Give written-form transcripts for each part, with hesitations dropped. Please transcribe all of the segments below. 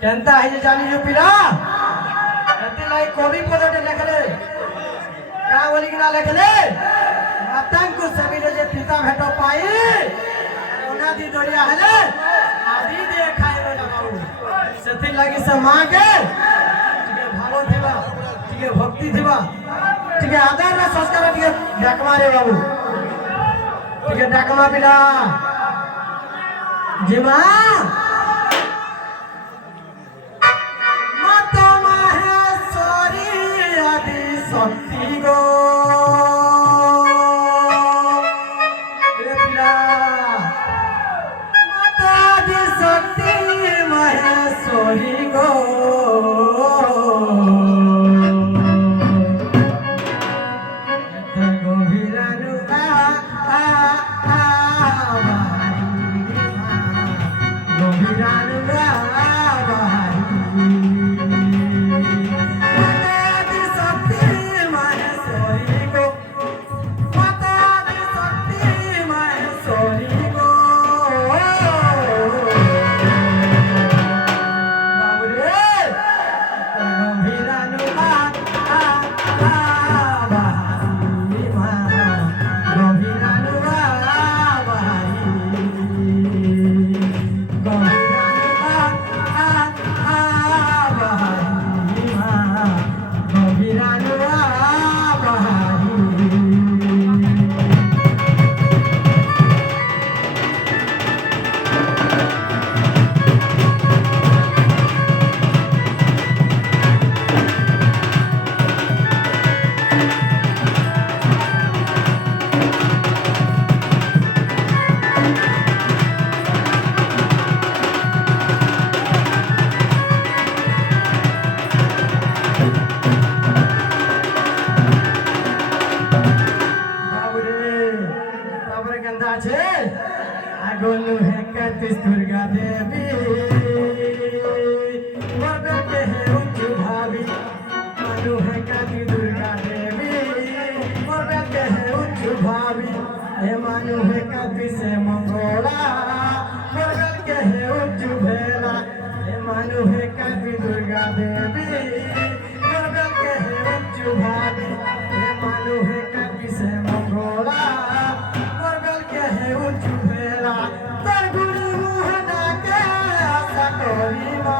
केनता है जानी जो पिला एते लाई कवि पदटे लेखले का बोली किना लेखले मातांकु सभी जे पिता भेट पाई ओना दी दरिया हले आदि दे खाइबे ना बाबू सेथि लागि से मां के टिके भाव थिबा टिके भक्ति थिबा टिके आदर रे संस्कार टिके डाकमा रे बाबू टिके डाकमा पिला जे मां शक्ति गो माता दी शक्ति महेश्वरी गो गोविरानु गोविरानु কেন্দা আছে আগনু হে কাতিস দুর্গা দেবী মরবে হে উচ্চ ভাবি মানু হে কাতি দুর্গা দেবী মরবে হে উচ্চ ভাবি হে মানু হে কাতি সে মঙ্গলা মরবে হে উচ্চ ভেলা হে মানু হে কাতি দুর্গা দেবী মরবে হে উচ্চ ভাবি হে মানু হে কাতি সে মঙ্গলা মরবে হে উচ্চ ভেলা তোর গুরু মুহ ডাকে আশা করি মা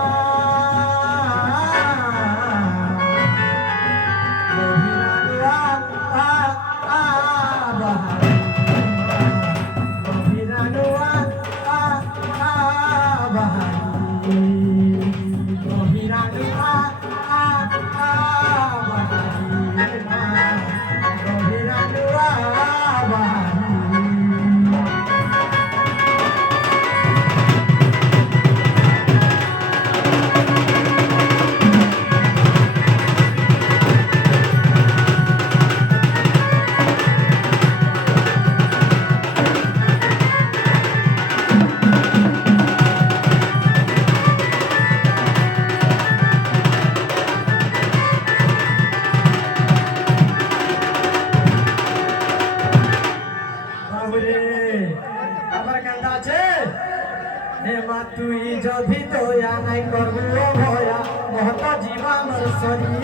তুই যদি দয়া নাই করবু ভয়া মহত জীবন সরি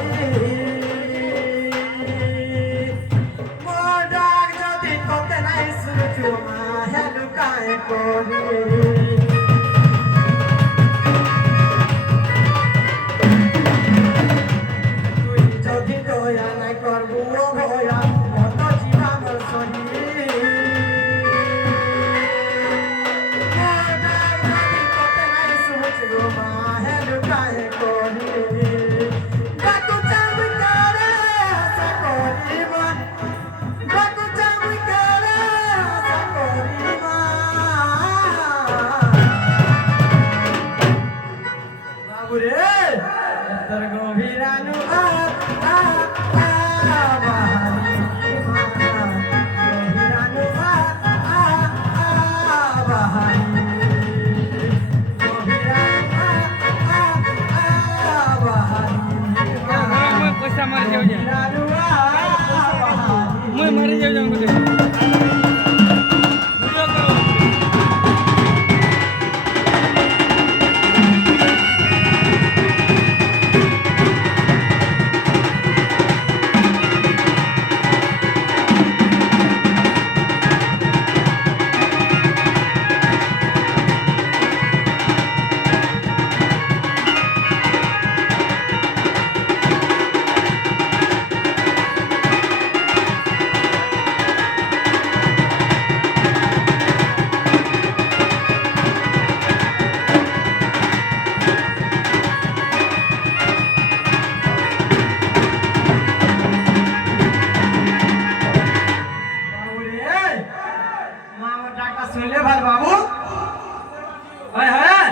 মোডাক যদি তোতে নাই শুনছু মা হেলু কায়ে করি তুই যদি দয়া নাই করবু ভয়া মহত জীবন সরি मैं मरी जाऊंगा सुनले भाई बाबू हाय हाय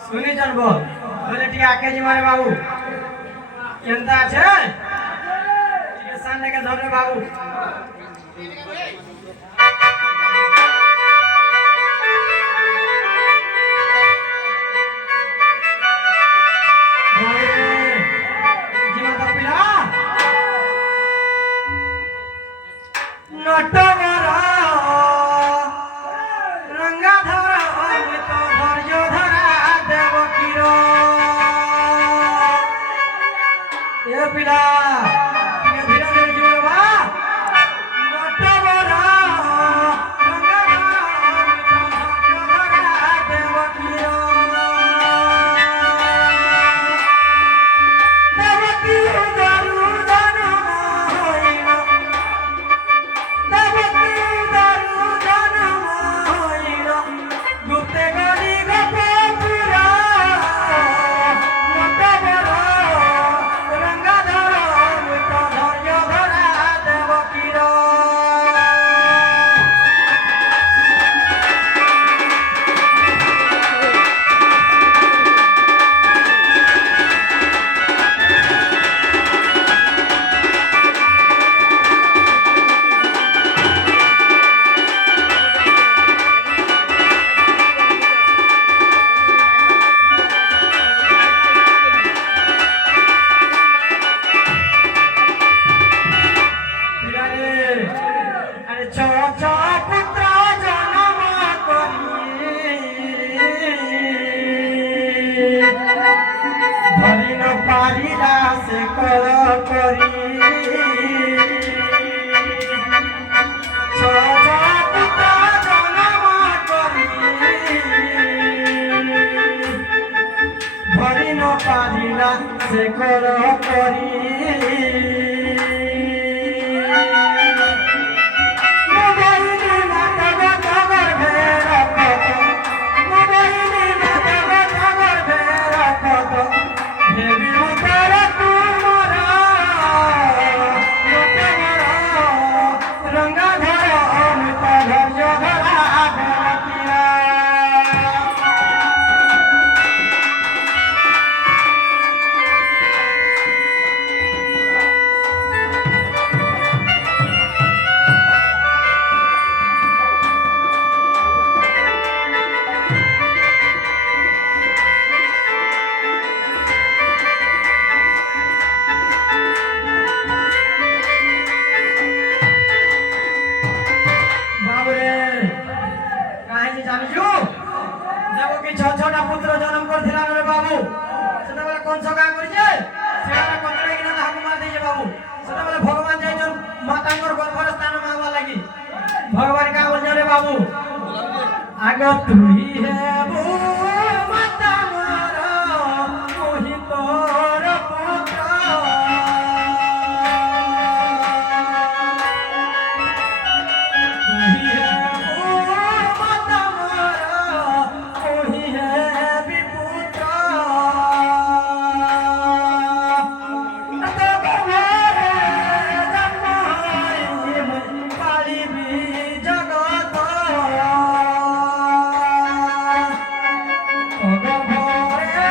सुनी जन बोल बोले टिके आके जी मारे बाबू केंता छे टिके सामने के धरे बाबू जी माता पिला नटवरा रंगाधरा अमित धैर्य धरा देवकीरो ए पिला ये धीरे धीरे जीववा नटवरा रंगाधरा अमित धैर्य धरा देवकीरो देवकी दारू दाना होइना रंगाधर से कल करी भरी न पारिला से कल करी ছটা পুত্র জন্ম করছিলাম রে বাবু সেটা কোন সকা করেছে সেটা কতটা কিনা হাত মার দিয়েছে বাবু সেটা বলে ভগবান যাইছেন মাতাঙ্গর গর্ভর স্থান মাগবা লাগি ভগবান কা বলছে রে বাবু আগ তুই হেবু মাতাঙ্গর ওহি তোর পুত্র তুই হেবু মাতাঙ্গর ওহি হেবি পুত্র তব ঘরে জন্ম হই পালিবি জগত তব ঘরে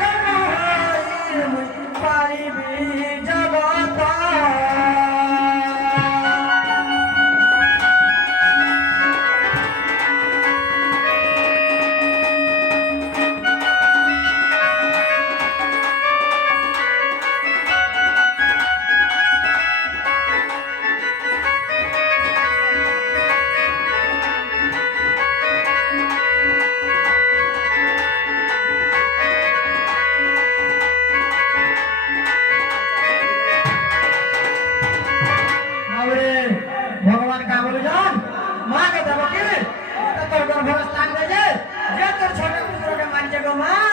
জন্ম হই পালিবি জগত भगवान का बोले जान माँ के देव की तोर गर्भर स्थान दे जे तोर छोटे पुत्र के मान जे गो माँ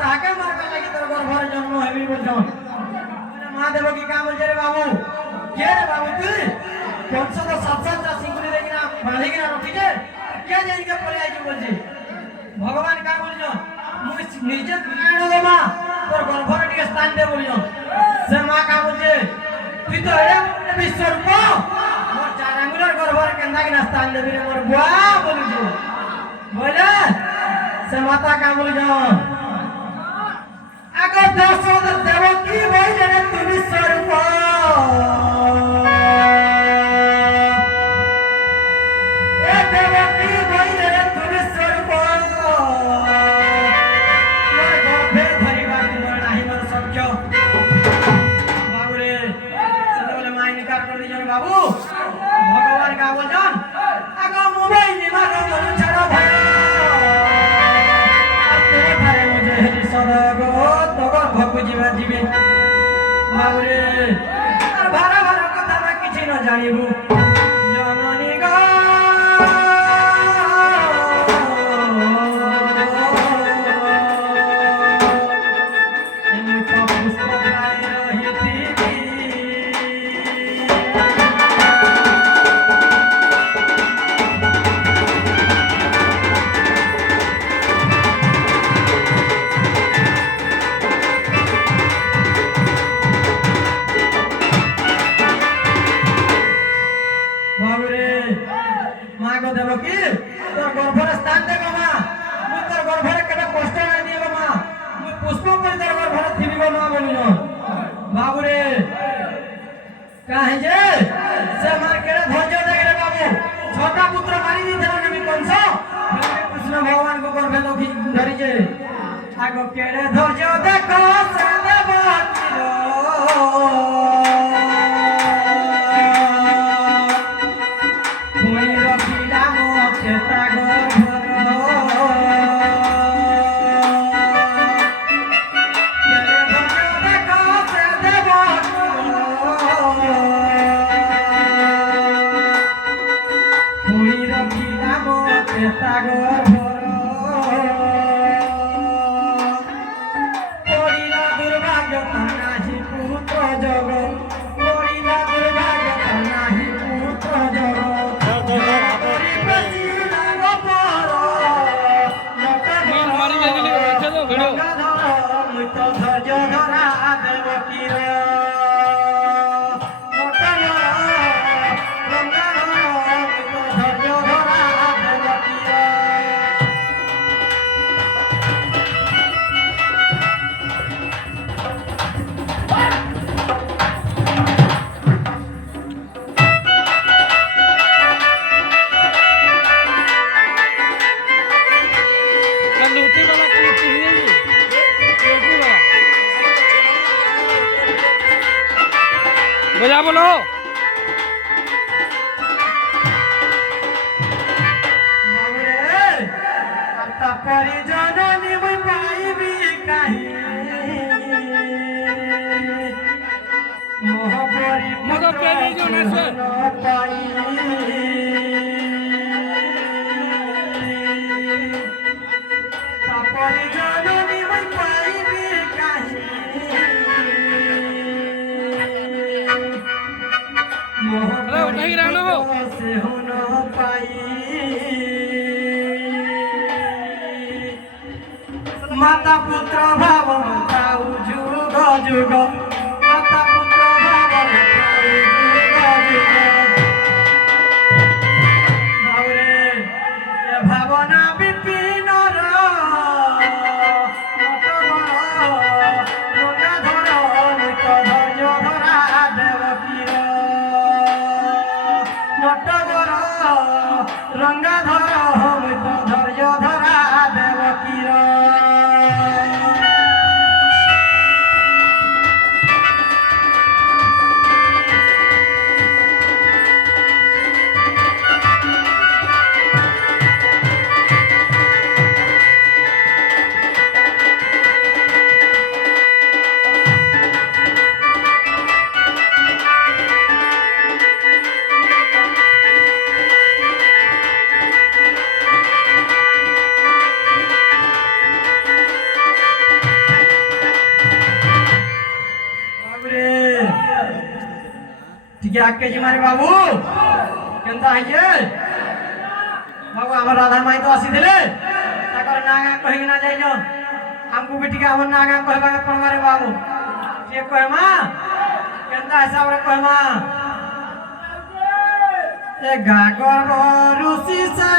ताके मार का लगी तोर गर्भर जन्म हेबी बोल जान माँ देव की का बोल रे बाबू के रे बाबू तू कौन सा तो सात सिंगुली देखी ना बांधी के ना रखी जे के जे इनके बोले आई बोल जी भगवान का बोल जान मुझे निजे आनो गो माँ तोर गर्भर के स्थान दे बोल जान से माँ का बोल जे तू तो है विश्वरूप मोर चार आंगुलर गर्भर केंदा के स्थान देबी रे मोर बुआ बोलु जे बोले से माता का बोल जान आगो दशरथ देव की बोले रे तू विश्वरूप ए देव की बोले रे तू विश्वरूप मोर गर्भे धरिबा मोर नाही मोर सख्य बाबू भगवान का बोल जान आगो मोबाइल निमा को बोल छड़ो भाई ते थारे मुझे हेली सदगो तोगर भक्कु जीवा जीवे बाबू रे और भारा भारा कथा में किछि न जानिबू जननी गो देव की तोर गर्भर स्थान दे गो माँ मु तोर गर्भर केटा कष्ट नहीं दिए गो माँ मु पुष्प पर तोर गर्भर थिबी गो माँ बोली न बाबू रे काहे जे से मार केड़ा धैर्य दे रे बाबू छोटा पुत्र मारी दी देना नबी कंस कृष्ण भगवान को गर्भे दोखी धरी जे आगो केड़े धैर्य देखो से देव बोला बोलो बाबुरे आता परिजननी मुई पाइबी काहे मोह परि मगर पेरी जो नाचे पाई तापरि जननी मुई पाइबी काहे मोह हेलो नहीं रहना हो से हो न पाई माता पुत्र भाव थाउ जुग जुग माता पुत्र भाव थाउ जुग जुग भावरे ए भावना विपिन रंगाधर हम तो धैर्य धरा देवकीर ठीक है जी मारे बाबू केनता आइए बाबू हमर राधा माई तो आसी दिले ताकर नागा कहि ना जाइयो हमको बेटी के हमर नागा कहबा के पड़वा रे बाबू से कहमा केनता हिसाब रे कहमा ए गागर ऋषि से